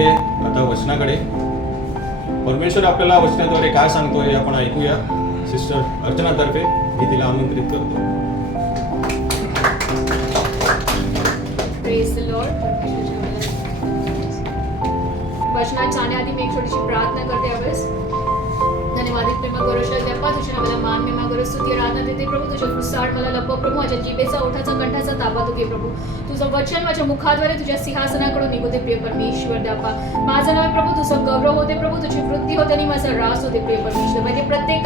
वळूया आता वचनाकडे. परमेश्वर आपल्याला वचनाद्वारे काय सांगतो हे आपण ऐकूया. सिस्टर अर्चनातर्फे मी तिला आमंत्रित करतो. Praise the Lord. वचनात जाण्याआधी मी एक छोटीशी प्रार्थना करते. यावेळेस धन्यवादित प्रेम गौरवशाल देवा, तुझ्या नावाला मान महिमा गौरव स्तुती आराधना देते प्रभू. तुझ्या पुस्तकात मला लपव प्रभू. माझ्या जिभेचा ओठाचा कंठाचा ताबा तू घे प्रभू. तुझं वचन माझ्या मुखाद्वारे तुझ्या सिंहासनाकडून निघू दे प्रिय परमेश्वर देवा. माझं नाव प्रभू, तुझं गौरव होते प्रभू, तुझी वृत्ती होते आणि माझा रास होते प्रिय परमेश्वर. म्हणजे प्रत्येक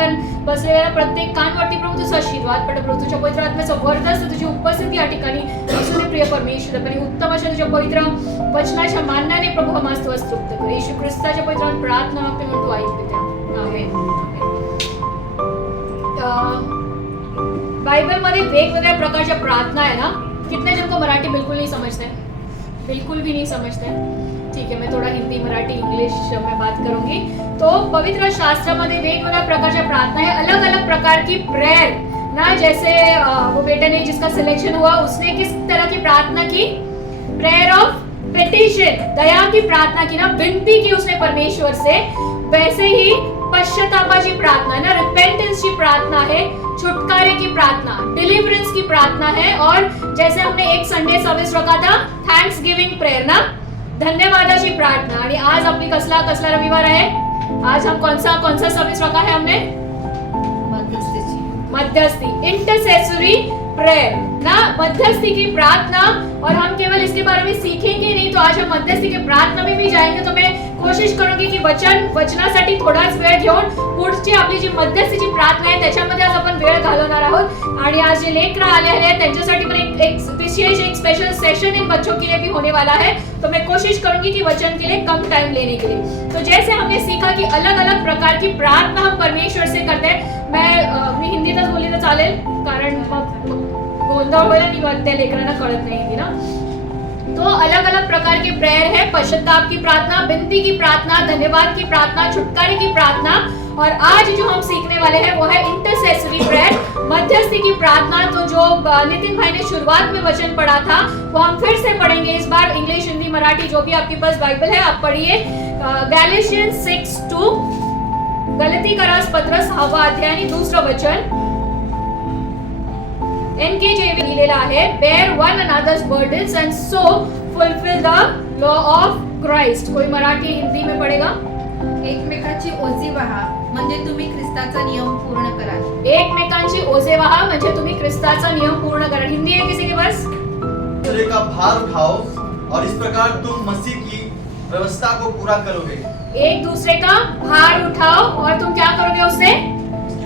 बसलेल्या प्रत्येक कानवरती प्रभू तुझा आशीर्वाद पड प्रभू. तुझ्या पवित्र आत्म्याचा वर्धस तुझी उपस्थिती या ठिकाणी असू दे प्रिय परमेश्वर. आणि उत्तम अशा तुझ्या पवित्र वचनाच्या मानण्याने प्रभू हा मास्तव स्तुत्य कर. येशू ख्रिस्ताच्या पवित्र प्रार्थना मागते म्हणून तू ऐकते त्या. बाइबल मध्ये वेगवेगळ्या प्रकारच्या प्रार्थना है ना. कितने जन को मराठी बिल्कुल नहीं समझते हैं? बिल्कुल भी नहीं समझते हैं. ठीक है, मैं थोड़ा हिंदी मराठी इंग्लिश में बात करूंगी. तो पवित्र शास्त्रामध्ये वेगवेगळ्या प्रकारच्या प्रार्थना है, अलग अलग प्रकार की प्रेयर ना. जैसे वो बेटे ने जिसका सिलेक्शन हुआ उसने किस तरह की प्रार्थना की? प्रेयर ऑफ पेटिशन, दया की प्रार्थना की ना, विनती की उसने परमेश्वर से. वैसे ही पश्चातापाची प्रार्थना ना, रिपेंटेंस की प्रार्थना है, छुटकारे की प्रार्थना, डिलीवरेंस की प्रार्थना है. और जैसे हमने एक संडे सर्विस रखा था थैंक्स गिविंग प्रेयर ना, धन्यवादाची प्रार्थना. आणि आज आपली कसला रविवार आहे. आज हम कौन सा सर्विस रखा है हमने? मध्यस्थी, इंटरसेसरी प्रेयर ना, मध्यस्थी की प्रार्थना. और हम केवल इसके बारे में सीखेंगे नहीं, तो आज हम मध्यस्थी की प्रार्थना में भी जाएंगे. तो मैं कोशिश करूंगी की वचनासाठी थोडाच वेळ घेऊन पुढची आपली जी मध्यस्थीची प्रार्थना आहे त्याच्यामध्ये आज आपण वेळ घालवणार आहोत. आणि आज जे लेकर आले हैं त्यांच्यासाठी पण एक विशेष एक स्पेशल सेशन इन बच्चों के लिए भी होने वाला है. तो मैं कोशिश करूंगी कि वचन के लिए कम टाइम लेने के लिए. तो जैसे हमने सीखा कि अलग अलग प्रकार की प्रार्थना हम परमेश्वर से करते हैं. मी हिंदीतच बोलली तर चालेल, कारण गोंधळ होईल आणि त्या लेकरांना कळत नाही हिंदी ना. तो अलग अलग प्रकार के प्रेयर है. पश्चाताप की प्रार्थना, विनती की प्रार्थना, धन्यवाद की प्रार्थना, छुटकारे की प्रार्थना. और आज जो हम सीखने वाले हैं वो है इंटरसेसरी प्रेयर, मध्यस्थी की प्रार्थना. तो जो नितिन भाई ने शुरुआत में वचन पढ़ा था वो हम फिर से पढ़ेंगे. इस बार इंग्लिश, हिंदी, मराठी जो भी आपके पास बाइबल है आप पढ़िए. गैलेशियन्स 6:2, गलती का पत्र 6 अध्याय आणि 2 वचन. NKJV लिहिलेला आहे. Bear one another's burdens and so fulfil the law of Christ. कोई मराठी हिंदी में पढ़ेगा? एकमेकांची ओझी वहा म्हणजे तुम्ही ख्रिस्ताचा नियम पूर्ण कराल. एकमेकांची ओझे वहा म्हणजे तुम्ही ख्रिस्ताचा नियम पूर्ण करा. हिंदी है किसी के पास? दूसरे का भार उठाओ और इस प्रकार तुम मसीह की व्यवस्था को पूरा करोगे. एक दूसरे का भार उठाओ और तुम क्या करोगे उससे?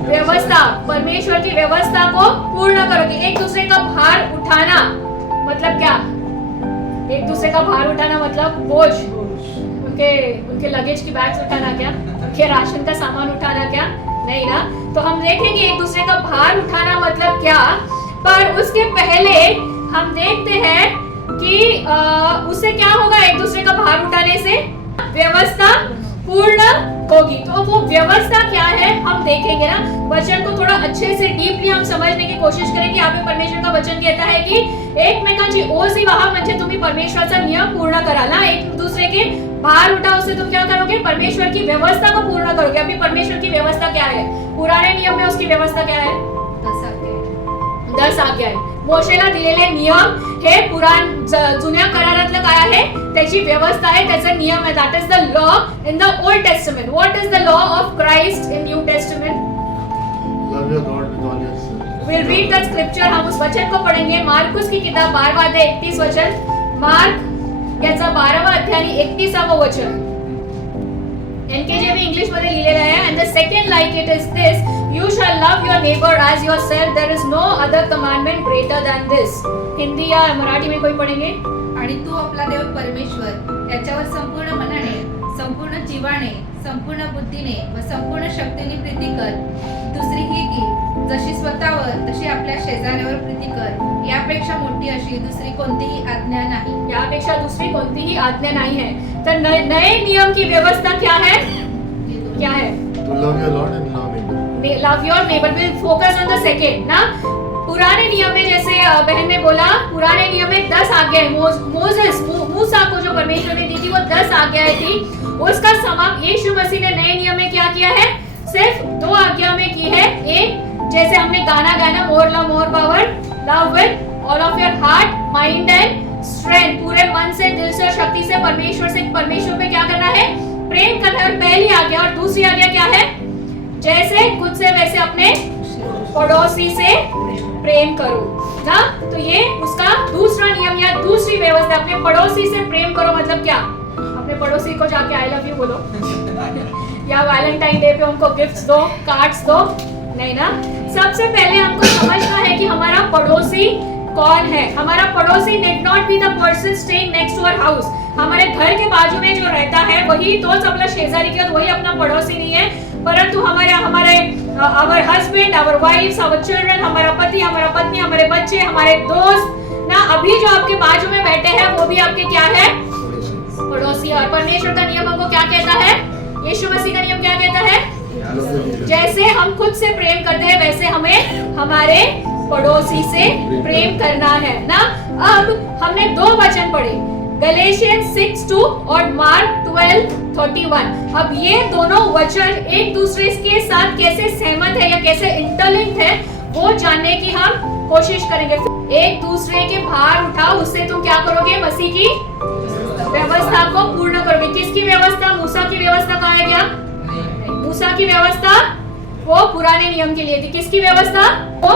व्यवस्था, परमेश्वर की व्यवस्था को पूर्ण करोगे. एक दूसरे का भार उठाना मतलब क्या? एक दूसरे का भार उठाना मतलब बोझ, उनके लगेज की बैग्स उठाना क्या? उनके राशन का सामान उठाना क्या? नहीं ना. तो हम देखेंगे एक दूसरे का भार उठाना मतलब क्या. पर उसके पहले हम देखते हैं कि उससे क्या होगा. एक दूसरे का भार उठाने से व्यवस्था पूर्ण होगी. तो वो व्यवस्था क्या है हम देखेंगे ना. वचन को थोड़ा अच्छे से डीपली हम समझने की कोशिश करेंगे. यहाँ पे परमेश्वर का वचन कहता है कि एकमेकांची ओझी वहा म्हणजे तुम्ही परमेश्वराचा नियम पूर्ण कराल ना. एक दूसरे के भार उठा, उससे तुम क्या करोगे? परमेश्वर की व्यवस्था को पूर्ण करोगे. अभी परमेश्वर की व्यवस्था क्या है? पुराने नियम में उसकी व्यवस्था क्या है? 10 आज्ञा आहे. मोशेला दिलेले नियम हे जुन्या करारातलं काय आहे? त्याची व्यवस्था आहे, त्याचा नियम आहे. That is the law in the Old Testament. What is the law of Christ in New Testament? Love your God with all your soul. Will read that scripture. हम उस वचन को पढ़ेंगे. मार्कुस की किताब 12वां अध्याय 31 वचन. मार्क याचा 12वां अध्याय आणि 31वां वचन. NKJV इंग्लिश मध्ये लिहिलेलं आहे. and the second like it is this, you shall love your neighbor as yourself. There is no other commandment greater than this. Hindi या मराठी में कोई पढ़ेंगे? आणि तू आपला देव परमेश्वर याच्यावर संपूर्ण मनाने, संपूर्ण जीवाने, संपूर्ण बुद्धीने व संपूर्ण शक्तीने प्रीती कर. दुसरी ही की जशी स्वतःवर तशी आपल्या शेजाऱ्यावर प्रीती कर. यापेक्षा मोठी अशी दुसरी कोणतीही आज्ञा नाही. यापेक्षा दूसरी कोणतीही आज्ञा नाही है. तर नए नियम की व्यवस्था क्या है? क्या है? To love your Lord and love neighbor. Love your neighbor. We'll focus on the second ना. पुराने नियम में जैसे बहन ने बोला, पुराने नियम में 10 आज्ञाएं मोसेस मूसा को जो परमेश्वर ने दी थी वो 10 आज्ञाएं थी। उसका समाप्त यीशु मसीह ने नए नियम में क्या किया है? सिर्फ 2 आज्ञा में की है। एक जैसे हमने गाना गाना, more love more power, love with all of your heart mind and strength, पूरे मन से दिल से शक्ति से परमेश्वर पे क्या करना है? प्रेम करना है, पहली आज्ञा। और दूसरी आज्ञा क्या है? जैसे खुद से वैसे अपने पड़ोसी से प्रेम करो ना। तो ये उसका दूसरा नियम या दूसरी व्यवस्था, अपने पड़ोसी से प्रेम करो। मतलब क्या? अपने पड़ोसी को जाके आई लव यू बोलो या वैलेंटाइन डे पे उनको गिफ्ट्स दो, कार्ड्स दो, नहीं ना। सबसे पहले हमको समझना है कि हमारा पड़ोसी कौन है। हमारा पड़ोसी need not be the person staying next to our house। हमारे घर के बाजू में जो रहता है वही तो सबला शेजारी के, वही अपना पड़ोसी नहीं है, परंतु हमारे our husband, our wives, our children, हमारा पति, हमारा पत्नी, हमारे बच्चे, हमारे दोस्त ना, अभी जो आपके बाजू में बैठे हैं वो भी आपके क्या है? पड़ोसी। और परमेश्वर का नियम हमको क्या कहता है? यीशु मसीह का नियम क्या कहता है? जैसे हम खुद से प्रेम करते हैं वैसे हमें हमारे पड़ोसी से प्रेम करना है ना। अब हमने 2 वचन पढ़े, गलेशियंस 6:2 और मार्क 12:31। अब ये दोनों वचन एक दूसरे के साथ कैसे सहमत है या कैसे इंटरलिंक्ड है वो जानने की हम कोशिश करेंगे। एक दूसरे के भार उठाओ, उससे तुम क्या करोगे? मसीह की व्यवस्था को पूर्ण करोगे। किसकी व्यवस्था? मूसा की व्यवस्था कहाँ है? क्या मूसा की व्यवस्था वो पुराने नियम के लिए थी। किसकी व्यवस्था? वो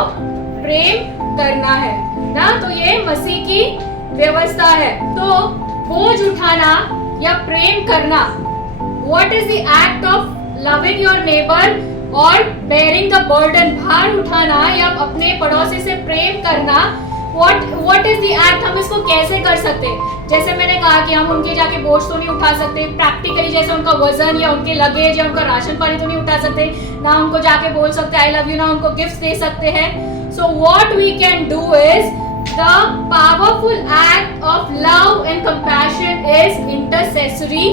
प्रेम करना है ना। तो ये मसीह की व्यवस्था है। तो बोझ उठाना या प्रेम करना, what is the act of loving your neighbour और बेयरिंग द बर्डन, भार उठाना या अपने पड़ोसी से प्रेम करना, व्हाट इज द एक्ट, हम इसको कैसे कर सकते हैं? जैसे मैंने कहा कि हम उनके जाके बोझ तो नहीं उठा सकते प्रैक्टिकली, जैसे उनका वजन या उनके लगेज या उनका राशन पानी तो नहीं उठा सकते ना, उनको जाके बोल सकते आई लव यू, ना उनको गिफ्ट दे सकते हैं। So what we can do is the powerful act of love and compassion is intercessory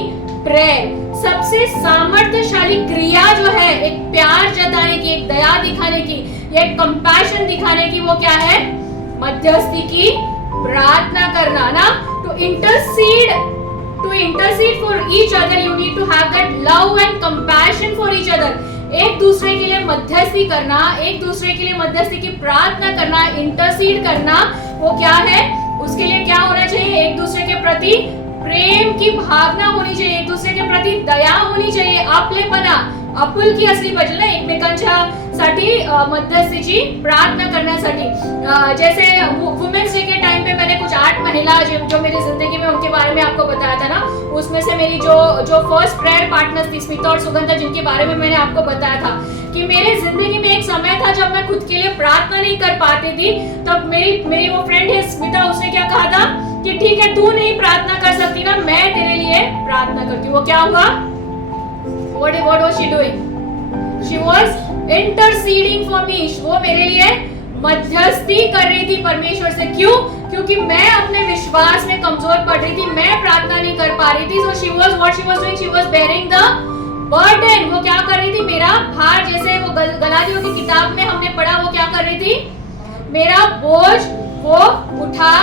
prayer. सबसे सामर्थ्यशाली क्रिया जो है एक प्यार जताने की, एक दया दिखाने की, एक कंपैशन दिखाने की, वो क्या है? मध्यस्थी की प्रार्थना करना ना। To intercede for each other you need to have that love and compassion for each other. एक दूसरे के लिए मध्यस्थी करना, एक दूसरे के लिए मध्यस्थी की प्रार्थना करना, इंटरसीड करना, वो क्या है? उसके लिए क्या होना चाहिए? एक दूसरे के प्रति प्रेम की भावना होनी चाहिए, एक दूसरे के प्रति दया होनी चाहिए, आपलेपणा, आपुलकी असली पाहिजे ना एकमेकांच्यासाठी मध्यस्थीची प्रार्थना करण्यासाठी। जैसे वुमेन्स डे के टाइम पे मैंने कुछ 8 महिला जो मेरी जिंदगी में उनके बारे में आपको बताया था ना, उसमें से मेरी जो फर्स्ट प्रेयर पार्टनर्स थी स्मिता और सुगंधा, जिनके बारे में मैंने आपको बताया था कि मेरे जिंदगी में एक समय था जब मैं खुद के लिए प्रार्थना नहीं कर पाती थी। तब मेरी वो फ्रेंड है स्मिता, उसने क्या कहा था कि ठीक है तू नहीं प्रार्थना कर सकती ना, मैं तेरे लिए प्रार्थना करती हूँ। वो क्या हुआ? What was she doing? She was interceding for me. वो मेरे लिए मध्यस्थी कर रही थी परमेश्वर से। क्यों? क्योंकि मैं अपने विश्वास में कमजोर पड़ रही थी, मैं प्रार्थना नहीं कर पा रही थी। So she was doing? She was bearing the burden. वो क्या कर रही थी? मेरा भार, जैसे वो गलातियों की किताब में हमने पढ़ा, वो क्या कर रही थी? मेरा बोझ वो उठा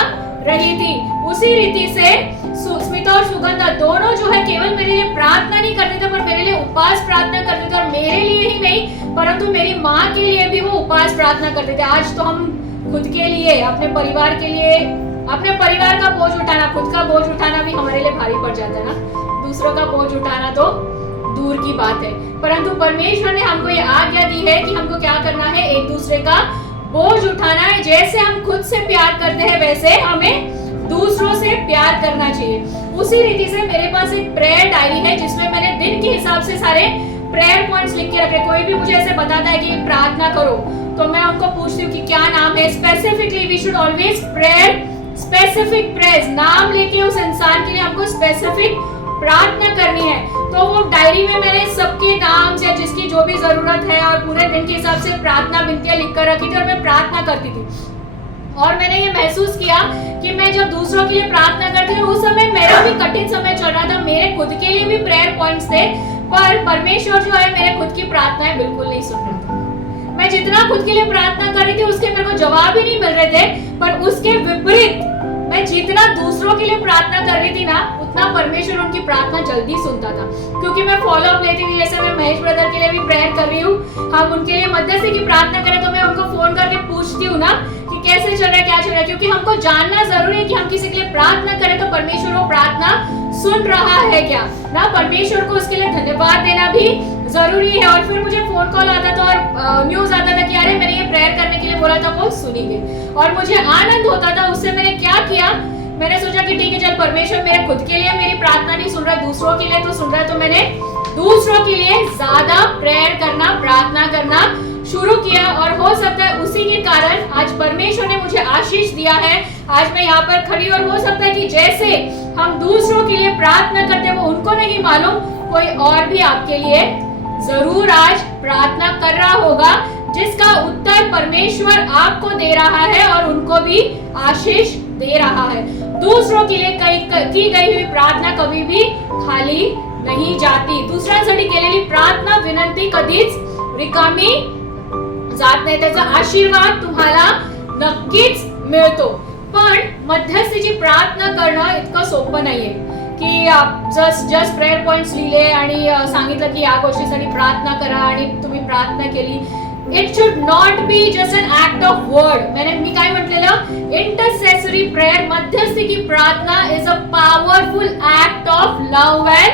रही थी। उसी रीति से स्मिता और सुगंधा दोनों जो है केवल मेरे लिए प्रार्थना नहीं करते थे, पर मेरे लिए उपवास प्रार्थना करते थे। और मेरे लिए ही नहीं परंतु मेरी माँ के लिए भी वो उपवास प्रार्थना करते थे। आज तो हम खुद के लिए, अपने परिवार के लिए, अपने परिवार का बोझ उठाना, खुद का बोझ उठाना भी हमारे लिए भारी पड़ जाता है ना। दूसरों का बोझ उठाना तो दूर की बात है, परंतु परमेश्वर ने हमको ये आज्ञा दी है कि हमको क्या करना है? एक दूसरे का बोझ उठाना है। जैसे हम खुद से प्यार करते हैं वैसे हमें दूसरों से प्यार करना चाहिए। उसी रीति से मेरे पास एक प्रेयर डायरी है जिसमें मैंने दिन के हिसाब से सारे प्रेयर पॉइंट्स लिख के रखे। कोई भी मुझे ऐसे बताता है कि प्रार्थना करो तो मैं उनको पूछती हूँ कि क्या नाम है। Specifically we should always prayer specific prayers, नाम लेके उस इंसान के लिए हमको स्पेसिफिक प्रार्थना करनी है। तो वो डायरी में मैंने सबके नाम से जिसकी जो भी जरूरत है और पूरे दिन के हिसाब से प्रार्थना विनतियां लिख कर रखी थी और मैं प्रार्थना करती थी। और मैंने ये महसूस किया कि मैं जब दूसरों के लिए प्रार्थना करती थी उस समय मेरा भी कठिन समय चल रहा था, मेरे खुद के लिए भी प्रेयर पॉइंट्स थे, पर परमेश्वर जो है मेरे खुद की प्रार्थनाएं बिल्कुल नहीं सुन रहा था। मैं मैं जितना खुद के लिए प्रार्थना कर रही थी उसके मेरे को जवाब ही नहीं मिल रहे थे, पर उसके विपरीत मैं जितना दूसरों के लिए प्रार्थना कर रही थी ना, उतना परमेश्वर उनकी प्रार्थना जल्दी सुनता था, क्योंकि मैं फॉलो अप लेती थी। जैसे मैं महेश ब्रदर के लिए भी प्रेयर कर रही हूँ, हम उनके लिए मध्यस्थी की प्रार्थना करें तो मैं उनको फोन करके पूछती हूँ ना कि कैसे चल रहा है, क्या चल रहा है, क्योंकि हमको जानना जरूरी है कि हम किसी के लिए प्रार्थना करें तो परमेश्वर वो प्रार्थना सुन रहा है क्या ना। परमेश्वर को उसके लिए धन्यवाद देना भी जरूरी है। और फिर मुझे फोन कॉल आता था और न्यूज आता था कि अरे मैंने ये प्रेयर करने के लिए बोला था, वो सुनी गई, और मुझे आनंद होता था। उससे मैंने क्या किया, मैंने सोचा कि ठीक है, चल परमेश्वर मेरे खुद के लिए मेरी प्रार्थना नहीं सुन रहा है, दूसरों के लिए तो सुन रहा है, तो मैंने दूसरों के लिए ज्यादा प्रेयर करना, प्रार्थना करना शुरू किया। और हो सकता है उसी के कारण आज परमेश्वर ने मुझे आशीष दिया है, आज मैं यहाँ पर खड़ी। और हो सकता है कि जैसे हम दूसरों के लिए प्रार्थना करते हैं वो उनको नहीं मालूम, कोई और भी आपके लिए जरूर आज प्रार्थना कर रहा होगा, जिसका उत्तर परमेश्वर आपको दे रहा है और उनको भी आशीष दे रहा है। दूसरों के लिए की गई हुई प्रार्थना कभी भी खाली नाही जाती. दुसऱ्यांसाठी केलेली प्रार्थना विनंती कधीच रिकामी जात नाही. त्याचा आशीर्वाद तुम्हाला नक्कीच मिळतो. पण मध्यस्थीची प्रार्थना करणं इतकं सोपं नाहीये की जस्ट प्रेयर पॉइंट्स लिहिले आणि सांगितलं की या गोष्टीसाठी प्रार्थना करा आणि तुम्ही प्रार्थना केली. It should not be just an act of word. मी काय म्हटलेलं, इंटरसेसरी प्रेयर मध्यस्थी की प्रार्थना is a powerful act of love and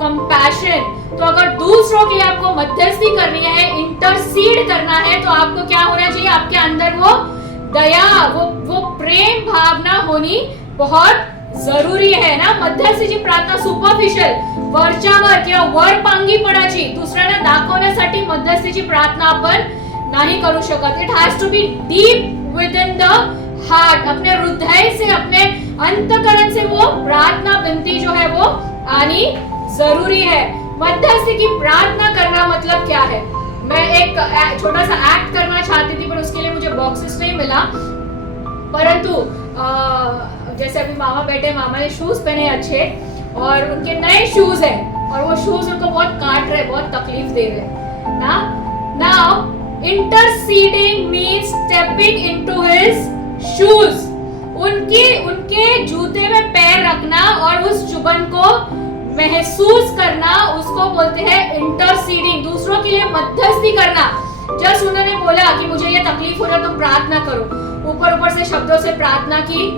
compassion. तो अगर दूसरों के लिए आपको मध्यस्थी करनी है, इंटरसीड करना है, तो आपको क्या होना चाहिए, आपके अंदर वो दया, वो प्रेम भावना होनी बहुत जरुरी है ना. मध्यस्थीची प्रार्थना सुपरफिशियल वरच्यावर किंवा वरपांगीपणाची दुसऱ्यांना दाखवण्यासाठी मध्यस्थीची प्रार्थना आपण नाही करू शकत. It has to be deep within the heart. अपने हृदय से, अपने अंतःकरण से वो प्रार्थना विनती जो है वो आनी जरूरी है. मध्यस्थी की प्रार्थना करना मतलब क्या है, मैं एक छोटा सा एक्ट करना चाहती थी पर उसके लिए मुझे बॉक्सेस नहीं मिला. परंतु जैसे अभी मामा बैठे, मामा ने शूज पहने अच्छे और उनके नए शूज हैं और वो शूज उनको बहुत काट रहे, बहुत तकलीफ दे रहे ना. Now interceding means stepping into his shoes. उनके जूते में पैर रखना और उस चुभन को महसूस करना, उसको बोलते हैं इंटरसीडिंग. दूसरों के लिए मध्यस्थी करना. जस्ट उन्होंने बोला कि मुझे ये तकलीफ हो रहा, तुम प्रार्थना करो, ऊपर से शब्दों से प्रार्थना की,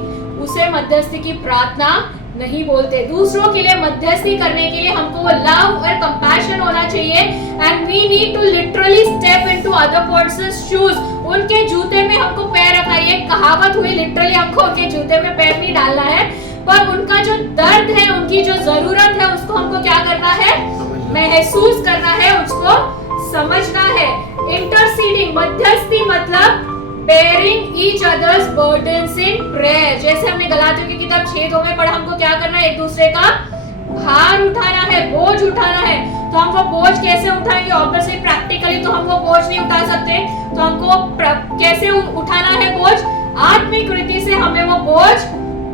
उसे मध्यस्थी की प्रार्थना नहीं बोलते. दूसरों के लिए मध्यस्थी करने के लिए हमको वो लव और कंपैशन होना चाहिए. And we need to literally step into other person's shoes. उनके जूते में हमको पैर रखा. ये कहावत हुई, लिटरली हमको उनके जूते में पैर नहीं डालना है, पर उनका जो दर्द है, उनकी जो जरूरत है, उसको हमको क्या करना है, महसूस करना है, उसको समझना है. इंटरसीडिंग मध्यस्थी मतलब bearing each other's burdens in prayer. जैसे हमने गलातियों की किताब 6:2 में पढ़ा, हमको क्या करना है, एक दूसरे का भार उठाना है, बोझ उठाना है. तो हम वो बोझ कैसे उठाएंगे, ऑब्वियसली प्रैक्टिकली तो हम वो बोझ नहीं उठा सकते. तो हमको कैसे उठाना है बोझ, आत्मिक रीति से हमें वो बोझ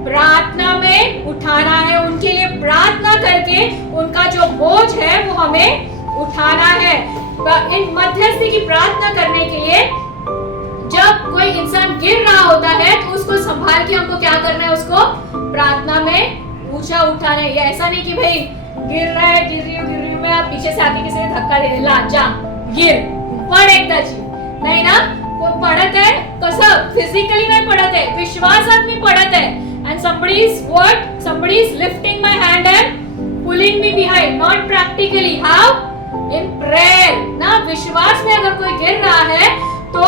प्रार्थना में उठाना है. उनके लिए प्रार्थना करके उनका जो बोझ है वो हमें उठाना है. इन मध्यस्थी की प्रार्थना करने के लिए जब कोई इंसान गिर रहा होता है तो उसको संभाल के हमको क्या करना है, उसको प्रार्थना में ऊंचा उठाना है. ये ऐसा नहीं कि भाई गिर रहा है, गिर रही हूँ मैं, आप पीछे से आके किसी ने धक्का दे दिला, जा गिर पड एकदाची, नाही ना. वो पडत आहे कसं, फिजिकली नाही पडत आहे, विश्वासात मी पडत आहे. and somebody is lifting my hand and pulling me behind, not practically. how, in prayer ना. विश्वास में अगर कोई गिर रहा है तो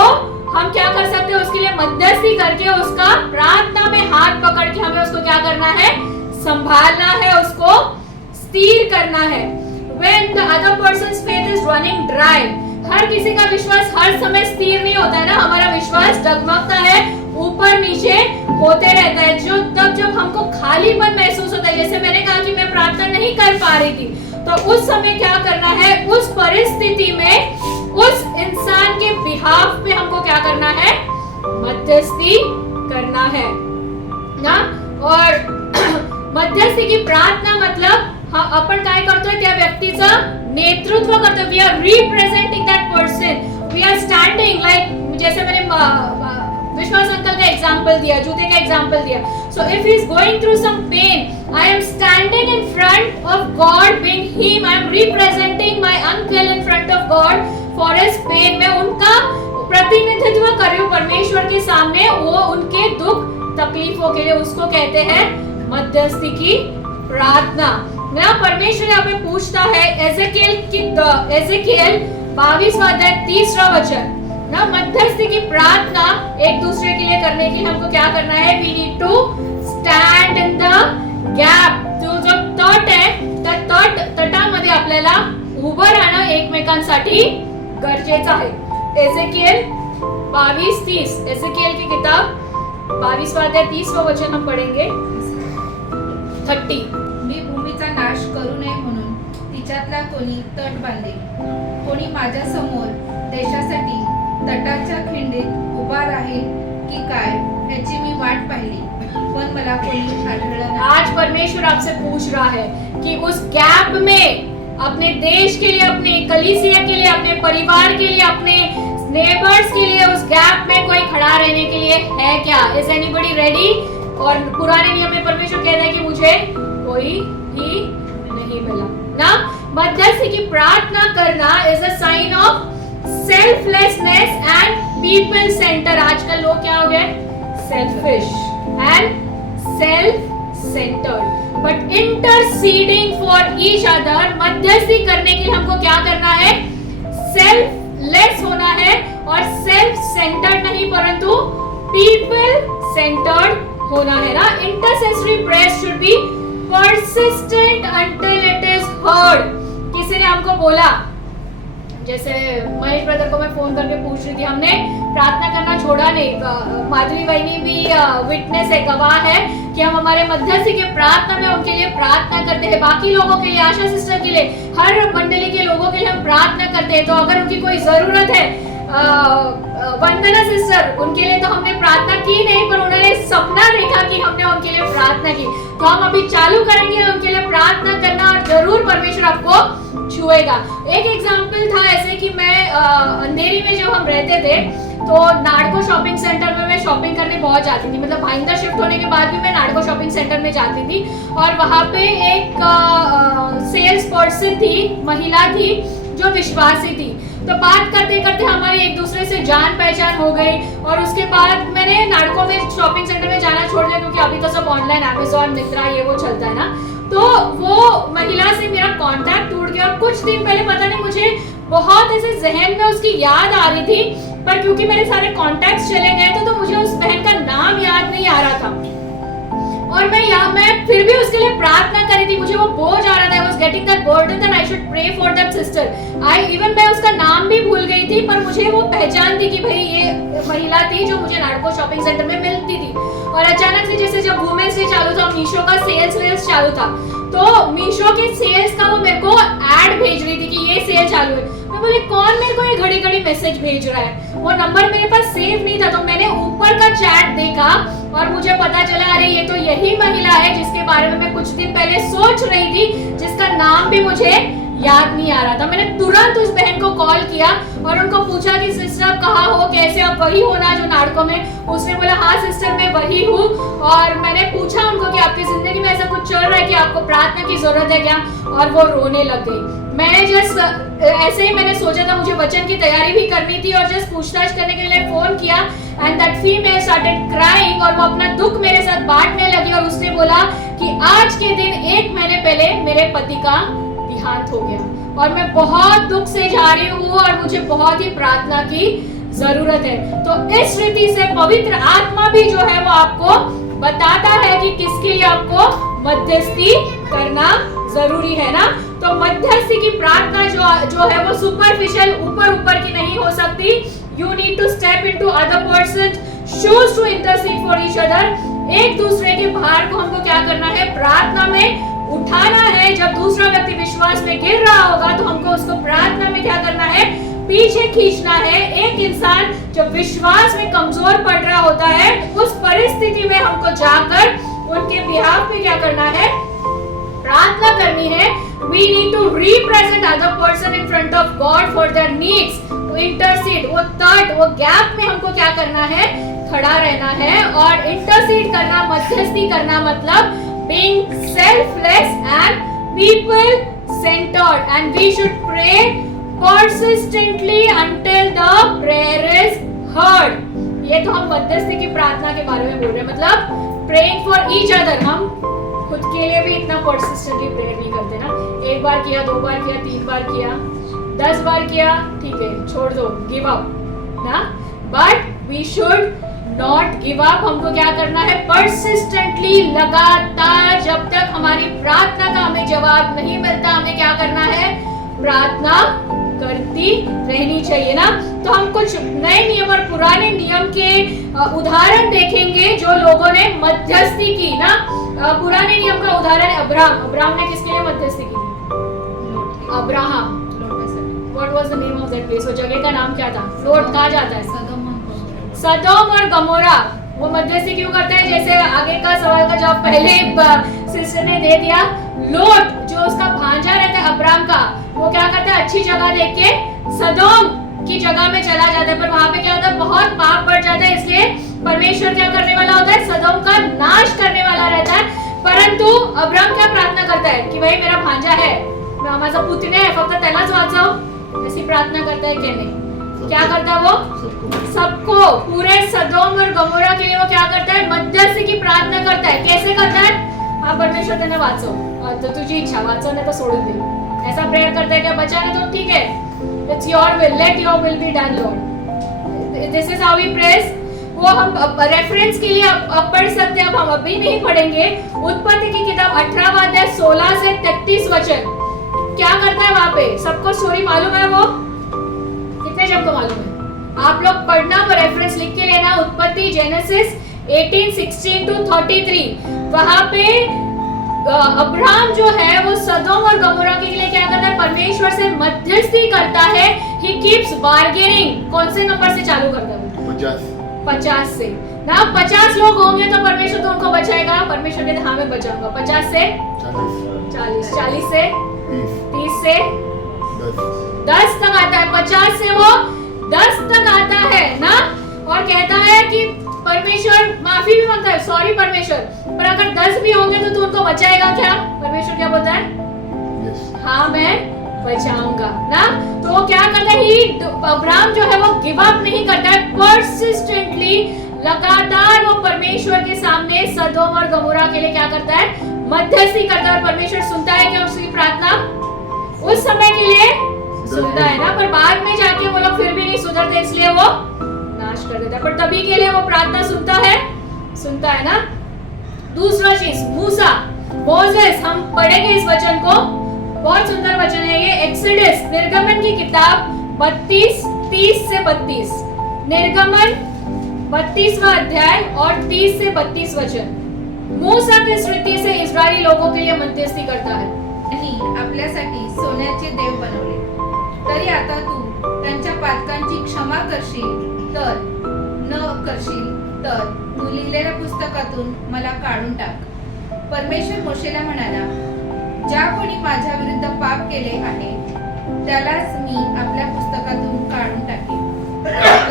हम क्या कर सकते हैं, उसके लिए मध्यस्थी करके उसका प्रार्थना में हाथ पकड़ के हमें उसको क्या करना है, संभालना है, उसको स्थिर करना है. When the other person's faith is running dry, हर किसी का विश्वास हर समय स्थिर नहीं होता है ना. हमारा विश्वास डगमगता है, ऊपर नीचे होते रहता है. जब हमको खालीपन महसूस होता है, जैसे मैंने कहा कि मैं प्रार्थना नहीं कर पा रही थी, तो उस समय क्या करना है, उस परिस्थिति में उस इंसान के बिहाफ पे हमको क्या करना है, मध्यस्थी करना है ना. और मध्यस्थी की प्रार्थना मतलब आपण काय करतोय, त्या व्यक्तीचं नेतृत्व करतोय. We are representing that person. We are standing like, जैसे मैंने विश्वास अंकल का एग्जांपल दिया, जूते का एग्जांपल दिया. So if he is going through some pain, I am standing in front of God being him, I am representing my uncle in front of God for his pain. मैं उनका प्रतिनिधित्व कर रही हूँ परमेश्वर के सामने, वो उनके दुख तकलीफों के लिए. उसको कहते हैं मध्यस्थी की प्रार्थना ना. परमेश्वर यहाँ पे पूछता है एजेकियल 22वां अध्याय 3रा वचन ना, मध्यस्थी की प्रार्थना एक दूसरे के लिए करने के लिए हमको क्या करना है? We need to stand in the gap. जो तट आहे त्या तटामध्ये आपल्याला उभं राहणं एकमेकांसाठी गरजेचं आहे. एजेकियल 22:30, एजेकियल की किताब 22वां अध्याय 30वां वचन हम पढ़ेंगे. 30. मी भूमीचा नाश करू नये म्हणून तिच्यातला कोणी तट बांधेल, कोणी माझ्या समोर देशासाठी तटाच्या खिंडीत उभा राहील की काय याची मी वाट पाहिली, पण मला कोणी आढळलं नाही. आज परमेश्वर आपसे पूछ रहा है कि उस गैप में अपने देश के लिए, अपने कलीसिया के लिए, अपने परिवार के लिए, अपने नेबर्स के लिए, उस गैप में कोई खड़ा रहने के लिए है क्या? Is anybody ready? और पुराने नियम में परमेश्वर कहता है कि मुझे कोई ही नहीं मिला ना. मध्यस्थी की प्रार्थना करना is a sign of selflessness and people centre. आजकल लोग क्या हो गए? Selfish and self centred. But interceding for each other, मध्यस्थी करने के लिए हमको क्या करना है? सेल्फलेस होना है और सेल्फ सेंटर्ड नहीं परंतु पीपल सेंटर्ड होना है ना. Intercessory prayer should be persistent until it is heard. किसी ने हमको बोला, जैसे महेश ब्रदर को मैं फोन करके पूछ रही थी, हमने प्रार्थना करना छोड़ा नहीं. माधुरी वहिनी भी विटनेस है, गवाह है कि हम हमारे मध्यस्थी के प्रार्थना में उनके लिए प्रार्थना करते हैं. बाकी लोगों के लिए, आशा सिस्टर के लिए, हर मंडली के लोगों के लिए हम प्रार्थना करते हैं. तो अगर उनकी कोई जरूरत है, वंदना सिस्टर, उनके लिए तो हमने प्रार्थना की नहीं, पर उन्होंने सपना देखा कि हमने उनके लिए प्रार्थना की. तो हम अभी चालू करेंगे उनके लिए प्रार्थना करना और जरूर परमेश्वर आपको छुएगा. एक एग्जाम्पल था ऐसे कि मैं अंधेरी में जब हम रहते थे तो नाडको शॉपिंग सेंटर में मैं शॉपिंग करने बहुत जाती थी. मतलब भाईंदर शिफ्ट होने के बाद भी मैं नाडको शॉपिंग सेंटर में जाती थी और वहाँ पे एक सेल्स पर्सन थी, महिला थी जो विश्वासी थी. तो बात करते करते हमारी एक दूसरे से जान पहचान हो गई और उसके बाद मैंने नाडको में शॉपिंग सेंटर में जाना छोड़ दिया क्योंकि अभी तो सब ऑनलाइन अमेज़न, मित्रा ये वो चलता है ना. तो वो महिला से मेरा कांटेक्ट टूट गया और कुछ दिन पहले पता नहीं मुझे बहुत ऐसे जहन में उसकी याद आ रही थी, पर क्योंकि मेरे सारे कॉन्टैक्ट्स चले गए तो मुझे उस बहन का नाम याद नहीं आ रहा था. और मैं फिर भी उसके लिए प्रार्थना करी थी. मुझे वो बोझ आ रहा था. I was getting that burden that I should pray for that sister. मैं उसका नाम भी भूल गई थी, पर मुझे वो पहचान थी कि भाई ये महिला थी जो मुझे नाडको शॉपिंग सेंटर में मिलती थी. और अचानक से जैसे जब वुमेन्स डे चालू था, मीशो का सेल्स चालू था, तो मीशो के सेल्स का वो मेरे को ऐड भेज रही थी कि ये सेल चालू है. मैं बोली कौन मेरे को ये घड़ी घड़ी मैसेज भेज रहा है? वो नंबर मेरे पास सेव नहीं था. तो मैंने ऊपर का चैट देखा और मुझे पता चला अरे ये तो यही महिला है जिसके बारे में मैं कुछ दिन पहले सोच रही थी, जिसका नाम भी मुझे याद नहीं आ रहा था. मैंने तुरंत उस बहन को कॉल किया और उनको पूछा कि सिस्टर आप कहाँ हो, कैसे, आप वही हो ना जो नाडको में? उसने बोला हाँ सिस्टर मैं वही हूँ. और मैंने पूछा उनको कि आपकी जिंदगी में ऐसा कुछ चल रहा है कि आपको प्रार्थना की जरूरत है क्या? और वो रोने लग गई. मैं जस्ट ऐसे ही मैंने सोचा था, मुझे वचन की तैयारी भी करनी थी और जस्ट पूछताछ करने के लिए फोन किया and that female started crying और वो अपना दुख मेरे साथ बांटने लगी. और उसने बोला कि आज के दिन 1 महीने पहले मेरे पति का देहांत हो गया और मैं बहुत दुख से जा रही हूँ और मुझे बहुत ही प्रार्थना की जरूरत है. तो इस रीति से पवित्र आत्मा भी जो है वो आपको बताता है कि किसके लिए आपको मध्यस्थी करना जरूरी है ना. तो मध्यस्थी की प्रार्थना जो है वो सुपरफिशियल, ऊपर की नहीं हो सकती. You need to step into other person shoes to intercede for each other. एक दूसरे के भार को हमको क्या करना है? प्रार्थना में उठाना है. जब दूसरा व्यक्ति विश्वास में गिर रहा होगा तो हमको उसको प्रार्थना में क्या करना है? पीछे खींचना है. एक इंसान जब विश्वास में कमजोर पड़ रहा होता है उस परिस्थिति में हमको जाकर उनके बिहाफ पे क्या करना है? प्रार्थना करनी है. We need to represent other person in front of God for their needs. To intercede, वो तट, वो गैप में हमको क्या करना है, खड़ा रहना है। और इंटरसीड करना, मध्यस्थी करना मतलब being selfless and people centered, and we should pray persistently until the prayer is heard। ये तो हम मध्यस्थी की प्रार्थना के बारे में बोल रहे हैं, मतलब praying for each other। हम खुद के लिए भी इतना persistently प्रेयर नहीं करते ना, एक बार किया, 2 बार किया, 3 बार किया, 10 बार किया, ठीक है छोड़ दो, गिव अप ना। But we should not give up, हमको क्या करना है, परसिस्टेंटली, लगातार, जब तक हमारी प्रार्थना का हमें जवाब नहीं मिलता, हमें क्या करना है, प्रार्थना करती रहनी चाहिए ना। तो हम कुछ नए नियम और पुराने नियम के उदाहरण देखेंगे जो लोगों ने मध्यस्थी की ना। पुराने नियम का उदाहरण है अब्राहम ने किसके लिए मध्यस्थी की थी, Abraham. What was the name of that place? वो जगह का नाम क्या था, लोट कहा जाता है, सदोम और गमोरा। वो मध्यस्थी क्यों करते हैं, जैसे आगे का सवाल का जवाब पहले सिस्टर ने दे दिया। लोट जो उसका भांजा रहता है अब्राम का, वो क्या करता है, अच्छी जगह देख के सदोम की जगह में चला जाता है, पर वहां पे क्या होता है, बहुत पाप बढ़ जाता है, इसलिए परमेश्वर क्या करने वाला होता है, सदोम का नाश करने वाला रहता है। परंतु अब्राम क्या प्रार्थना करता है कि भाई मेरा भांजा है, माझा पुतण्या आहे, फक्त त्यालाच वाचव, ऐसी प्रार्थना करता है क्या नहीं? क्या करता है वो, सबको, पूरे सदोम और गमोरा के लिए वो क्या करता है, मध्यस्थी की प्रार्थना करता है। कैसे करता है, हाँ परमेश्वर त्यांना वाचव, तो तुझी इच्छा, वाचव नहीं तो सोडून दे, ऐसा प्रेयर करता है। क्या बचाने तो ठीक है, it's your will, let your will be done Lord, this is how we praise. वो हम रेफरेंस के लिए अब पढ़ सकते हैं, अब हम अभी नहीं पढ़ेंगे। उत्पत्ति की किताब 18वां अध्याय 16 से 33 वचन क्या करता है वहां पे, सबको स्टोरी मालूम है, वो कितने जब को मालूम है, आप लोग पढ़ना, वो रेफरेंस लिख के लेना। उत्पत्ति जेनेसिस 18:16 to 33, वहां पे अब्राहम जो है वो सदोम और गमोरा के लिए क्या करता है, परमेश्वर से मध्यस्थी करता है। ही कीप्स बार्गेनिंग, कौन से नंबर से चालू करता है, 50 से ना। 50 लोग होंगे तो परमेश्वर तो उनको बचाएगा, परमेश्वर कहते हाँ मैं बचाऊंगा। 50 से 40, 40 से 30 से 10 तक आता है, 50 से वो 10 तक आता है ना। और कहता है कि परमेश्वर माफी भी मांगता है, सॉरी परमेश्वर, पर अगर 10 भी होंगे तो तू उनको बचाएगा क्या? परमेश्वर क्या बोलता है, हाँ मैं बचाऊंगा ना। तो वो क्या करता है, अब्राहम जो है वो गिव अप नहीं करता है, परसिस्टेंटली, लगातार वो परमेश्वर के सामने सदोम और गमोरा के लिए क्या करता है, मध्यस्थी करता है। और परमेश्वर सुनता है क्या उसकी प्रार्थना, उस समय के लिए सुनता है ना, पर बाद में जाके वो लोग फिर भी नहीं सुधरते, इसलिए वो नाश कर देता है। पर तभी के लिए वो प्रार्थना सुनता है ना। दूसरा चीज, मूसा, मोसेस, हम पढ़ेंगे इस वचन को, बहुत सुंदर वचन है ये। एक्सोडस, निर्गमन की किताब 30 से 32, निर्गमन 32वां अध्याय और 30 से 32 वचन। मूसा की स्मृति से इस्राएली लोगों के लिए मध्यस्थी करता है। आणि आपल्यासाठी सोन्याचे देव बनवले, तरी आता तू त्यांच्या पातकांची क्षमा करशील तर न करशील तर तू लिहिलेल्या पुस्तकातून मला काढून टाक। परमेश्वर मोशेला म्हणाला, ज्या कोणी माझ्या विरुद्ध पाप केले आहे त्यालाच मी आपल्या पुस्तकातून काढून टाकेन।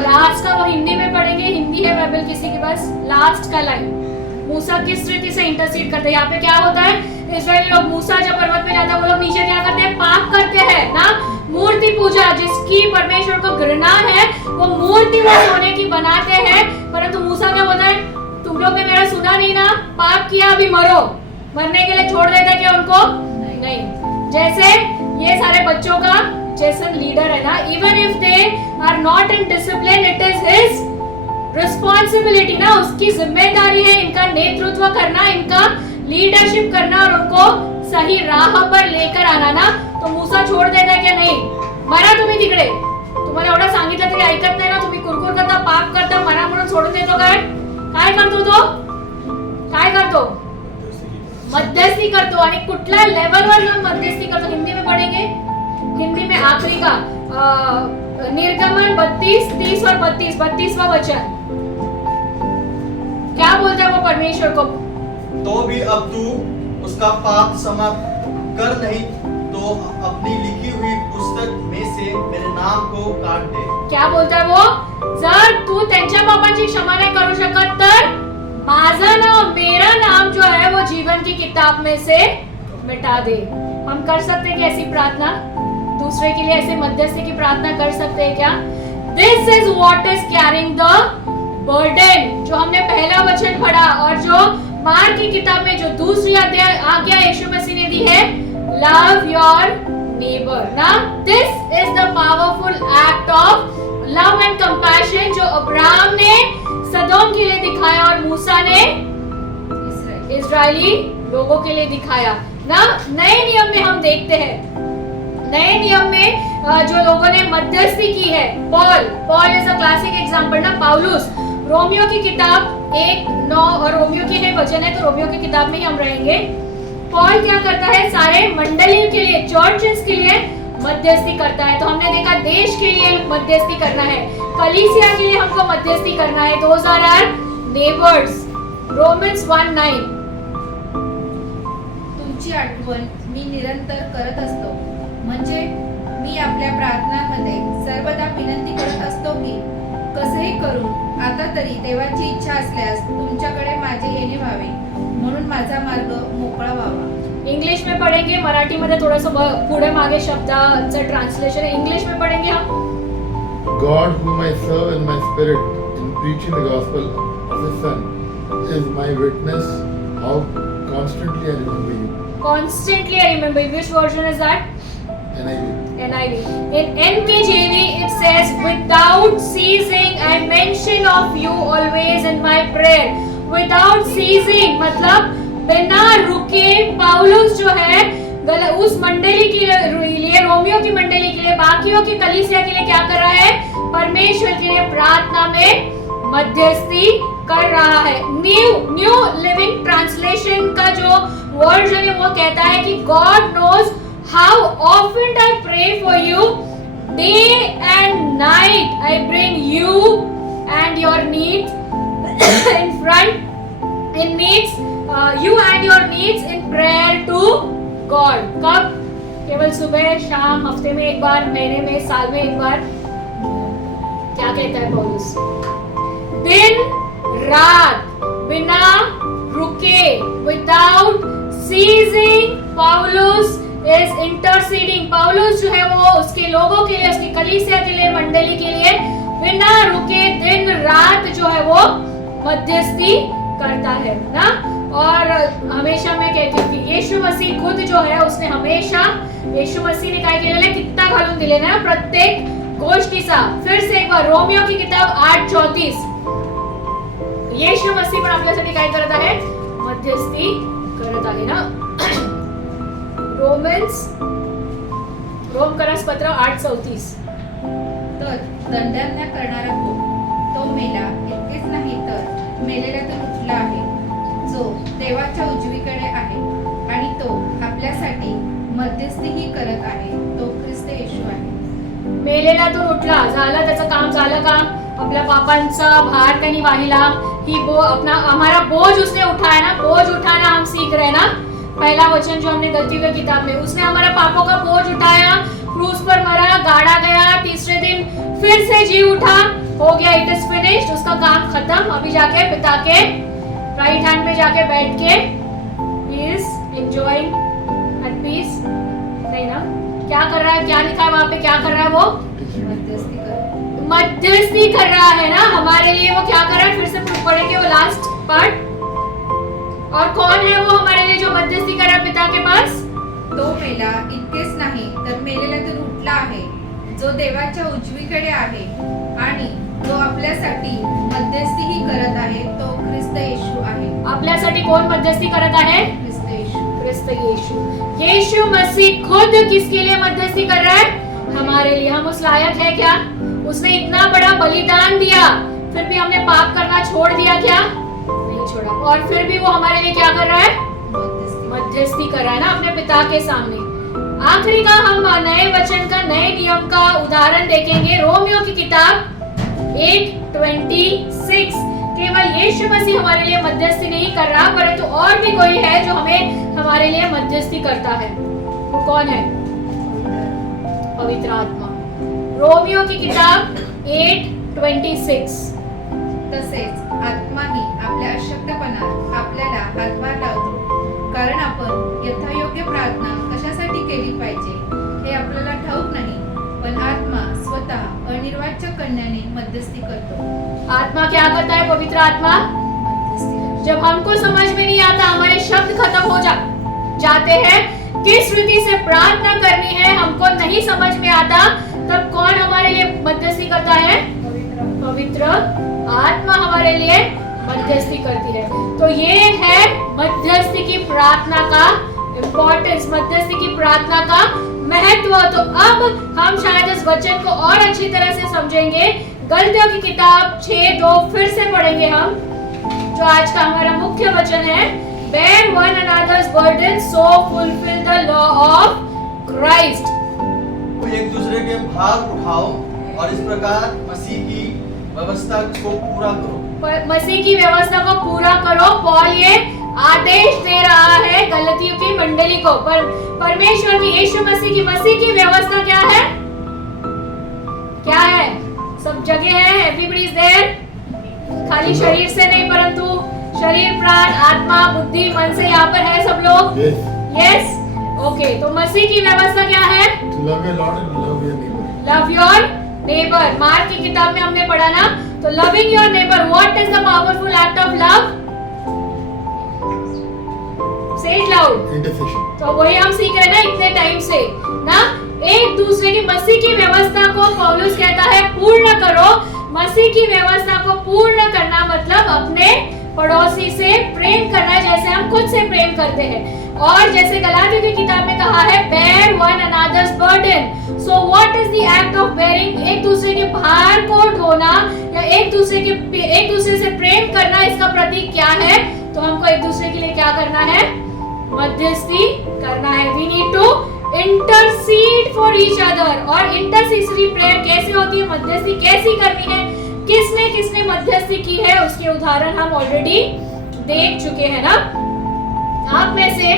लास्ट का वो हिंदी में पढ़ेंगे, हिंदी है बाइबल किसी के पास? लास्ट का लाइन, मूसा की स्मृति से इंटरसीड करते हैं। यहाँ पे क्या होता है, इस्राएली लोग, मूसा जब पर्वत पे जाता है, वो लोग नीचे क्या करते हैं, पाप करते हैं ना। मूर्ति पूजा जिसकी परमेश्वर को घृणा है, वो मूर्ति वो सोने की बनाते हैं। परंतु मूसा क्या बोलता है, तुम लोग ने मेरा सुना नहीं ना, पाप किया, अभी मरो। मरने के लिए छोड़ देता है क्या उनको? नहीं। जैसे ये सारे बच्चों का जैसन लीडर है ना, even if they are not in discipline, it is his responsibility ना, उसकी जिम्मेदारी है इनका नेतृत्व करना, इनका लीडरशिप करना और उनको सही राह पर लेकर आना ना। तो मूसा छोड़ देता है क्या? नाही, मरा तुम्ही तिकडे, तुम्हाला एवढं सांगितलं तरी ऐकत नाही ना, तुम्ही कुरकुर करता, पाप करता, मरा म्हणून सोडून देतो। काय करतो तो? काय करतो? मध्यस्थी करतो। आणि कुठल्या लेवलवर जाऊन मध्यस्थी करतो, हिंदी में पढ़ेंगे। हिंदी में आखिरी का निर्गमन 32, 30 और 32वां वचन क्या बोलता है वो परमेश्वर को? तो भी अब तू उसका पाप समाप्त कर नहीं तो अपनी लिखी हुई पुस्तक में से मेरे नाम को काट दे। क्या बोलताय वो? जर तू त्यांच्या पापांची क्षमा नाही करू शकत तर माझं नाव, मेरा नाम जो है वो जीवन की किताब में से मिटा दे। हम कर सकते हैं क्या ऐसी प्रार्थना? दूसरे के लिए ऐसे मध्यस्थी की प्रार्थना कर सकते हैं क्या? This is what is carrying the burden। जो हमने पहला वचन पढ़ा और जो मार्क की किताब में जो दूसरी आज्ञा यीशु मसीह ने दी है, love your neighbor ना। This is the powerful act of love and compassion जो अब्राहम ने सदोम के लिए दिखाया और मूसा ने इस्राएली लोगों के लिए दिखाया ना। नए नियम में हम देखते हैं, नए नियम में जो लोगों ने मध्यस्थी की है, Paul is a classic example ना। पौलुस, रोमियो की किताब 1:9 और रोमियो की है वचन है तो रोमियो की किताब में ही हम रहेंगे। पॉल क्या करता है? सारे मंडली के लिए, चर्चेस के लिए मध्यस्थी करता है। तो हमने देखा देश के लिए मध्यस्थी करना है, कलीसिया के लिए हमको मध्यस्थी करना है। Those are our neighbours. Romans 1:9। तुमची आठवण मी निरंतर करत असतो, म्हणजे मी आपल्या प्रार्थनांमध्ये सर्वदा विनंती करत असतो की कसेही करून आता तरी देवाची इच्छा असल्यास तुमच्याकडे माझे येणे व्हावे, म्हणून माझा मार्ग मोकळा व्हावा। इंग्लिश में पढ़ेंगे, मराठी मध्ये थोडंसं पुढे मागे शब्दाचं ट्रांसलेशन है। इंग्लिश में पढ़ेंगे हम। God, whom I serve in my spirit in preaching the gospel of His Son, is my witness how constantly I remember you. Constantly I remember you. Which version is that? NIV. NIV. In NKJV it says, without ceasing I mention of you always in my prayer. Without ceasing मतलब बिना रुके पौलुस जो है उस मंडली के लिए, रोमियो की मंडली के लिए, बाकियों की कलीसिया के लिए क्या कर रहा है? परमेश्वर के लिए प्रार्थना में मध्यस्थी कर रहा है। न्यू लिविंग ट्रांसलेशन का जो वर्जन है वो कहता है कि God knows how often I pray for you, day and night I bring you and your needs you and your needs in prayer to God। कब? केवल सुबह, शाम, हफ्ते में एक बार, महीने में, साल में एक बार। क्या कहता है पौलुस? दिन रात बिना रुके, without ceasing, पौलुस is interceding। पौलुस जो है वो उसके लोगों के लिए, उसकी कलीसिया के लिए, मंडली के लिए बिना रुके दिन रात जो है वो मध्यस्थी करता है ना। और हमेशा मैं कहती हूँ कि यीशु मसीह खुद जो है उसने हमेशा, यीशु मसीह ने काय केलेलं कित्ता घालून दिले ना प्रत्येक गोष्टीचा। फिर से एक बार रोमियो की किताब 8:34, यीशु मसीह पण आपल्यासाठी काय करत आहे? मध्यस्थी करत आहे ना। रोमकरास पत्र 8:34। तर दंडाज्ञा करणारा तो मेला, इतकेच नाही तर मेलेल्यातून उठला आहे, जो देवाच्या उजवीकडे आहे आणि तो आपल्यासाठी मध्यस्थीही करत आहे, तो ख्रिस्त येशू आहे। मेलेल्यातून उठला, झालं त्याचं काम, झालं का? आपल्या पापांचा भार त्यांनी वाहिला। हमारा बोझ उसने उठाया ना। बोझ उठाना हम सीख रहे हैं ना। पहला वचन जो हमने गलतियों की किताब में, उसने हमारा पापों का बोझ उठाया, क्रूस पर मरा, गाड़ा गया, तीसरे दिन फिर से जी उठा, हो गया, इट इज फिनिश्ड, उसका काम खत्म। अभी जाके पिता के राइट हैंड में जाके बैठ के he is enjoying at peace. नहीं ना? क्या कर रहा है? क्या लिखा है वहां पे? क्या कर रहा है वो? मध्यस्थी कर रहा है ना हमारे लिए। वो क्या कर रहा है? फिर से पढ़ेंगे वो लास्ट पार्ट। और कौन है वो हमारे लिए जो मध्यस्थी कर रहा है पिता के पास? तो मेला, इतकेच नाही तर मेलेल्यातून उठला आहे, जो देवाच्या उजवीकडे आहे आणि जो आपल्यासाठी मध्यस्थीही करत आहे, तो ख्रिस्त येशू आहे। आपल्यासाठी कोण मध्यस्थी करत आहे? ख्रिस्त येशू। ख्रिस्त यीशु। यीशु मसीह खुद किसके लिए मध्यस्थी कर रहा है? हमारे लिए। हम उस लायक है क्या? उसने इतना बड़ा बलिदान दिया, फिर भी हमने पाप करना छोड़ दिया क्या? नहीं छोड़ा। और फिर भी वो हमारे लिए क्या कर रहा है? मध्यस्थी कर रहा है ना अपने पिता के सामने। आखिरी का हम नए वचन का, नए नियम का उदाहरण देखेंगे। रोमियो की किताब 8:26। केवल यीशु मसीह हमारे लिए मध्यस्थी नहीं कर रहा, परंतु और भी कोई है जो हमें हमारे लिए मध्यस्थी करता है। वो कौन है? पवित्र आत्मा। रोमियो की किताब 8:26। तसेच आत्माही आपल्या अशक्तपणात आपल्याला हातभार लावतो, कारण आपण यथायोग्य प्रार्थना कशासाठी केली पाहिजे हे आपल्याला ठाऊक नाही, पण आत्मा स्वतः अनिर्वाच्य कन्याने मध्यस्थी करतो। आत्मा क्या करता है? पवित्र आत्मा मध्यस्थी। जब हमको समझ में नहीं आता, हमारे शब्द खत्म हो जाते हैं, किस रीति से प्रार्थना करनी है हमको नहीं समझ में आता, तब कौन हमारे लिए मध्यस्थी करता है? पवित्र आत्मा हमारे लिए मध्यस्थी करती है। तो ये है मध्यस्थी की प्रार्थना का इम्पोर्टेंस, मध्यस्थी की प्रार्थना का महत्व। तो अब हम शायद इस वचन को और अच्छी तरह से समझेंगे। गलतियों की किताब 6:2 फिर से पढ़ेंगे हम, जो आज का हमारा मुख्य वचन है। Bear one another's burden, so fulfill the law of Christ. एक दूसरे के भार उठाओ और इस प्रकार मसीह की व्यवस्था को पूरा करो। मसीह की व्यवस्था को पूरा करो। पॉल ये आदेश दे रहा है गलतियों की मंडली को। पर परमेश्वर की, यीशु मसीह की व्यवस्था क्या है? क्या है? सब जगह है, एवरीबडी इज देयर। खाली शरीर से नहीं, परंतु शरीर, प्राण, आत्मा, बुद्धि, मन से यहाँ पर है सब लोग। Yes, okay. तो मसीह की व्यवस्था क्या है? Love your Lord and love your neighbor. Love your neighbour. Mark की किताब में हमने पढ़ा ना, तो loving your neighbour, what is the powerful act of love? से इट लाउड। Intercession. तो वही हम सीख रहे हैं ना इतने टाइम से ना, एक दूसरे की, मसीह की व्यवस्था को पौलुस कहता है पूर्ण करो। मसीह की व्यवस्था को पूर्ण करना मतलब अपने पड़ोसी से प्रेम करना, जैसे हम खुद से प्रेम करते हैं। और जैसे गलातियों की किताब में कहा है, bear one another's burden. So what is the act of bearing? एक दूसरे के भार को ढोना या एक दूसरे से प्रेम करना, इसका प्रतीक क्या है? तो हमको एक दूसरे के लिए क्या करना है? मध्यस्थी करना है। We need to intercede for each other. और intercessory prayer कैसे होती है, मध्यस्थी कैसी करनी है, किसने मध्यस्थी की है, उसके उदाहरण हम ऑलरेडी देख चुके हैं ना। आप में से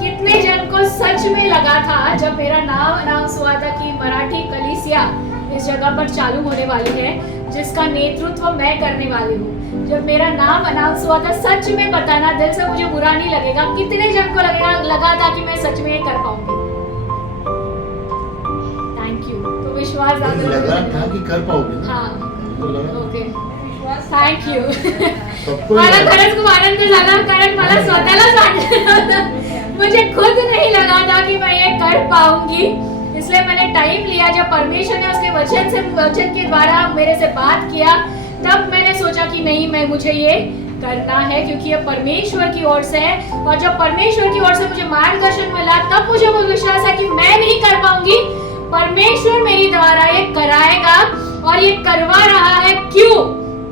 कितने जन को सच में लगा था जब मेरा नाम अनाउंस हुआ था कि मराठी कलीसिया इस जगह पर चालू होने वाली है, जिसका नेतृत्व मैं करने वाली हूँ? जब मेरा नाम अनाउंस हुआ था, सच में बताना, दिल से मुझे बुरा नहीं लगेगा, कितने जन को लगा था कि मैं सच में ये कर पाऊंगी? Thank you. तो विश्वास लगा था कि कर पाओगे ना? हाँ, तो लगा। Okay, thank you. सबको मला लगा। खरंच खूप आनंद झाला, कारण मला स्वतःलाच वाटलं होतं, मुझे खुद नहीं लगा था कि मैं ये कर पाऊंगी। इसलिए मैंने टाइम लिया। जब परमेश्वर ने उसके वचन के द्वारा मेरे से बात किया, तब मैंने सोचा कि नहीं, मुझे ये करना है, क्योंकि ये परमेश्वर की ओर से है। और जब परमेश्वर की ओर से मुझे मार्गदर्शन मिला, तब मुझे वो विश्वास है कि मैं नहीं कर पाऊंगी, परमेश्वर मेरी द्वारा ये कराएगा। और ये करवा रहा है। क्यों?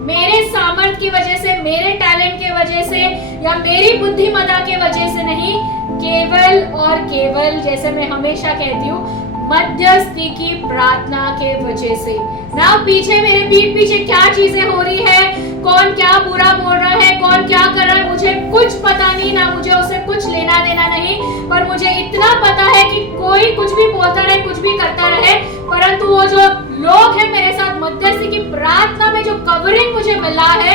मेरे सामर्थ की वजह से, मेरे टैलेंट के वजह से, या मेरी बुद्धिमत्ता के वजह से नहीं, केवल और केवल, जैसे मैं हमेशा कहती हूँ, मध्यस्थी की प्रार्थना के वजह से ना। पीछे मेरे पीठ पीछे क्या चीजें हो रही है, कौन क्या बुरा बोल रहा है, कौन क्या कर रहा है, मुझे कुछ पता नहीं ना, मुझे उससे कुछ लेना देना नहीं। पर मुझे इतना पता है कि कोई कुछ भी बोलता रहे, कुछ भी करता रहे, परंतु वो जो लोग हैं मेरे साथ मध्यस्थी की प्रार्थना में, जो कवरिंग मुझे मिला है,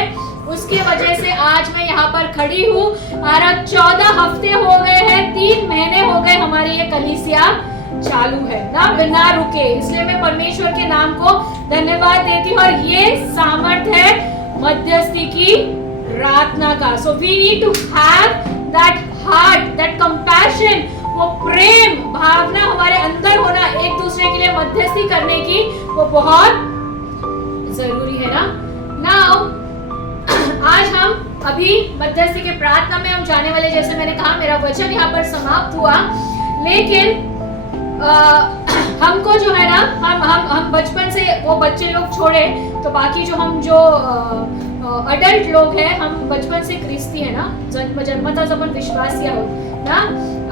उसकी वजह से आज मैं यहाँ पर खड़ी हूँ। और 14 हफ्ते हो गए हैं, 3 महीने हो गए हमारी ये कलीसिया चालू है ना, बिना रुके। इसलिए मैं परमेश्वर के नाम को धन्यवाद देती हूँ। और ये सामर्थ है मध्यस्थी की प्रार्थना का। So we need to have that heart, that compassion, वो प्रेम भावना हमारे अंदर होना, एक दूसरे के लिए मध्यस्थी करने की, वो बहुत जरूरी है ना। नाउ आज हम अभी मध्यस्थी के प्रार्थना में हम जाने वाले। जैसे मैंने कहा, मेरा वचन यहाँ पर समाप्त हुआ, लेकिन हमको जो है ना, हम बचपन से वो बच्चे लोग छोड़े, तो बाकी जो हम जो अडल्ट लोग हैं, हम बचपन से ख्रिस्ती है ना, जन्मताच आपण विश्वासी आहोत ना।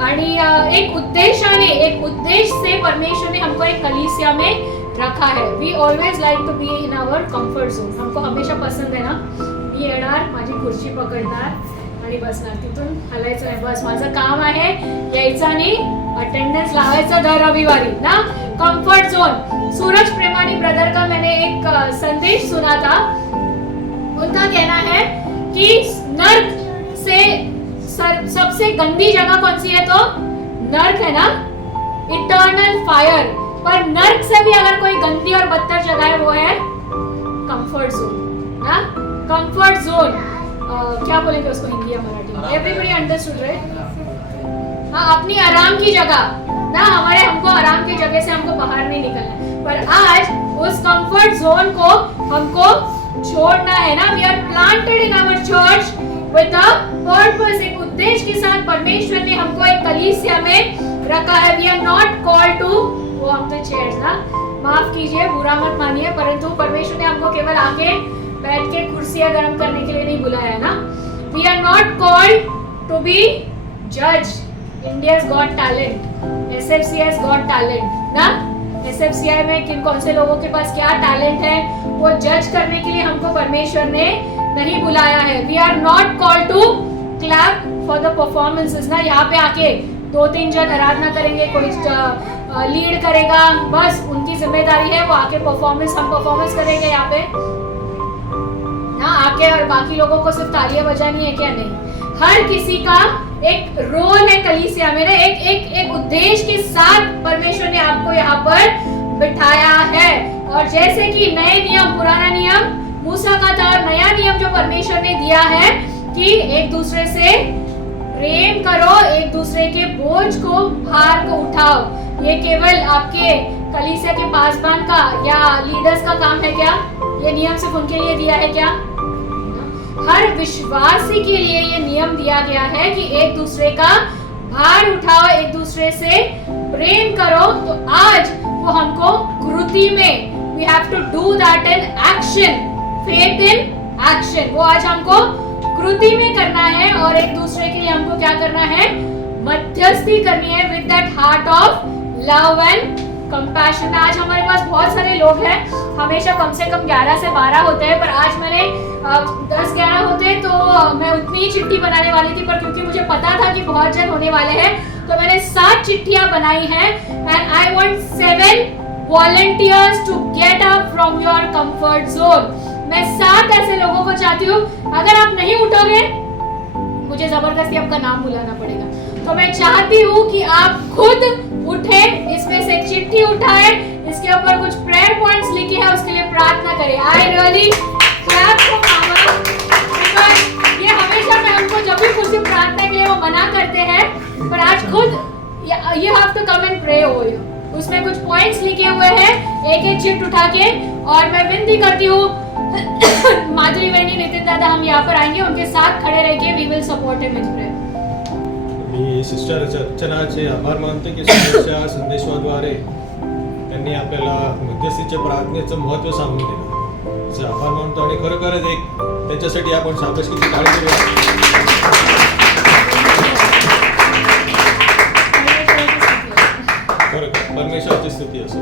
आणि एक उद्देश्य से परमेश्वर ने हमको एक कलीसिया में रखा है। We always like to be in our comfort zone. हमको हमेशा पसंद है ना, मी येणार, माझी खुर्ची पकडणार आणि बसणार, तिथून हलायचं नाही, बस माझं काम आहे यायचं आणि अटेंडन्स लावायचं दर रविवारी ना। Comfort zone. Suraj Premani brother का मैंने एक संदेश सुना था। उनका कहना है कि नर्क से सबसे गंदी जगह कौन सी है, तो नर्क है ना, इटर्नल फायर। पर नर्क से भी अगर कोई गंदी और बदतर जगह है वो है कंफर्ट जोन ना। कंफर्ट जोन क्या बोलेंगे उसको हिंदी या मराठी में? Everybody understood right? हाँ, अपनी आराम की जगह ना, हमको आराम की जगह से हमको बाहर नहीं निकलना है। पर आज उस कंफर्ट जोन को हमको छोड़ना है ना। We are planted in our church with a purpose, एक उद्देश्य के साथ परमेश्वर ने हमको एक कलीसिया में रखा है। We are not called to वो हम तो चेयर्स ना, माफ कीजिए, बुरा मत मानिए, परंतु परमेश्वर ने हमको केवल आके बैठ के कुर्सियां गर्म करने के लिए नहीं बुलाया है ना। We are not called to be जज। India's got talent, SFCI's got talent ना। SFCI में किन कौन से लोगों के पास क्या टैलेंट है वो जज करने के लिए हमको परमेश्वर ने नहीं बुलाया है। We are not called to clap for the performances ना। यहाँ पे आके 2-3 जन आराधना करेंगे, कोई लीड करेगा, बस उनकी जिम्मेदारी है, वो आके हम परफॉर्मेंस करेंगे यहाँ पे ना आके, और बाकी लोगों को सिर्फ तालियां बजानी है क्या? नहीं, हर किसी का एक रोल है कलीसिया में ना। एक उद्देश्य के साथ परमेश्वर ने आपको यहाँ पर बिठाया है। और जैसे कि नए नियम, पुराना नियम मूसा का था, नया नियम जो परमेश्वर ने दिया है कि एक दूसरे से प्रेम करो, एक दूसरे के बोझ को, भार को उठाओ। ये केवल आपके कलीसिया के पासबान का या लीडर्स का काम है क्या? ये नियम सिर्फ उनके लिए दिया है क्या? हर विश्वासी के लिए ये नियम दिया गया है कि एक दूसरे का भार उठाओ, एक दूसरे से प्रेम करो। तो आज वो हमको कृति में, we have to do that in action, faith in action, वो आज हमको कृति में करना है। और एक दूसरे के लिए हमको क्या करना है? मध्यस्थी करनी है with that heart of love and compassion। आज हमारे पास बहुत सारे लोग हैं, हमेशा कम से कम 11 से 12 होते हैं, पर आज मैंने 10-11 होते तो मैं उतनी ही चिट्ठी बनाने वाली थी, पर क्योंकि मुझे पता था कि बहुत जन होने वाले हैं तो मैंने 7 चिट्ठियां बनाई हैं। And I want 7 volunteers to get up from your comfort zone. मैं 7 ऐसे लोगों को चाहती हूँ, अगर आप नहीं उठोगे मुझे जबरदस्ती आपका नाम बुलाना पड़ेगा। तो मैं चाहती हूँ कि आप खुद उठे, इसमें से एक चिट्ठी उठाए, इसके ऊपर कुछ प्रेयर पॉइंट्स लिखे हैं, उसके लिए प्रार्थना करें। I really clap for mama, because ये हमेशा मैं हमको जब भी कुछ प्रार्थना के लिए वो मना करते हैं, पर आज खुद you have to come and pray over you. उसमें कुछ पॉइंट्स लिखे हुए हैं, एक चिट उठा के, और मैं विनती करती हूँ माधुरी बहनी, नितिन दादा, हम यहाँ पर आएंगे, उनके साथ खड़े रह के we will support him in prayer. मी सिस्टर अर्चनाचे आभार मानतो की संदेशा संदेशाद्वारे त्यांनी आपल्याला मध्यस्थीच्या प्रार्थनेचं महत्त्व सांगून दिलं। त्याचे आभार मानतो आणि खरोखरच एक त्याच्यासाठी आपण शाबासकीची टाळी देऊया। खरोखर परमेश्वराची स्तुती असो।